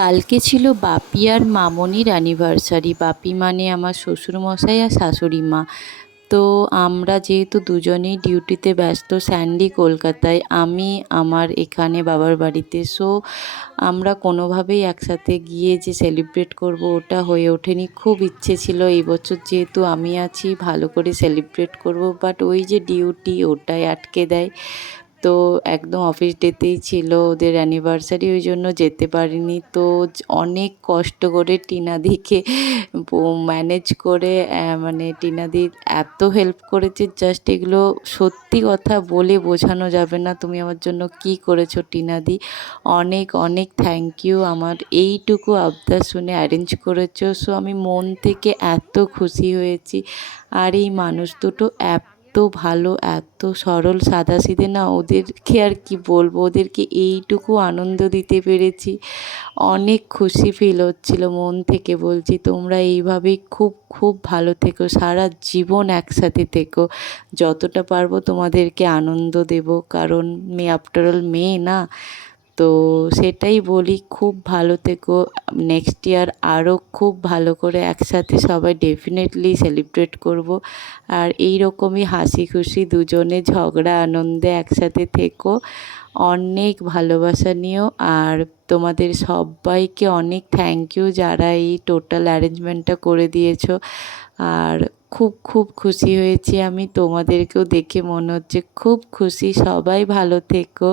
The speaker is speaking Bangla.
কালকে ছিল বাপি আর মামনির অ্যানিভার্সারি। বাপি মানে আমার শ্বশুরমশাই আর শাশুড়ি মা। তো আমরা যেহেতু দুজনেই ডিউটিতে ব্যস্ত, স্যান্ডি কলকাতায়, আমি আমার এখানে বাবার বাড়িতে। সো আমরা কোনোভাবেই একসাথে গিয়ে যে সেলিব্রেট করব ওটা হয়ে ওঠেনি। খুব ইচ্ছে ছিল এই বছর যেহেতু আমি আছি ভালো করে সেলিব্রেট করব, বাট ওই যে ডিউটি ওটাই আটকে দেয়। তো একদম অফিস ডেতেই ছিল ওদের অ্যানিভার্সারি, ওই জন্য যেতে পারিনি। তো অনেক কষ্ট করে টিনাদিকে ম্যানেজ করে মানে টিনাদি এত হেল্প করেছে, জাস্ট এগুলো সত্যি কথা বলে বোঝানো যাবে না। তুমি আমার জন্য কি করেছো টিনাদি, অনেক অনেক থ্যাংক ইউ। আমার এইটুকু আবদার শুনে অ্যারেঞ্জ করেছো, সো আমি মন থেকে এত খুশি হয়েছি। আর এই মানুষ দুটো এত ভালো, এত সরল সাদাসিধে না, ওদেরকে আর কি বলবো, ওদেরকে এইটুকু আনন্দ দিতে পেরেছি, অনেক খুশি ফিল হচ্ছিল। মন থেকে বলছি, তোমরা এইভাবেই খুব খুব ভালো থেকো, সারা জীবন একসাথে থেকো। যতটা পারবো তোমাদেরকে আনন্দ দেব, কারণ মেয়ে আফটার অল মেয়ে না। তো সেটাই বলি, খুব ভালো থেকো। নেক্সট ইয়ার আরও খুব ভালো করে একসাথে সবাই ডেফিনেটলি সেলিব্রেট করব। আর এই রকমই হাসি খুশি দুজনে ঝগড়া আনন্দে একসাথে থেকো। অনেক ভালোবাসা নিও। আর তোমাদের সবাইকে অনেক থ্যাংক ইউ যারা এই টোটাল অ্যারেঞ্জমেন্টটা করে দিয়েছো। আর খুব খুব খুশি হয়েছি আমি, তোমাদেরকেও দেখে মনে হচ্ছে খুব খুশি। সবাই ভালো থেকো।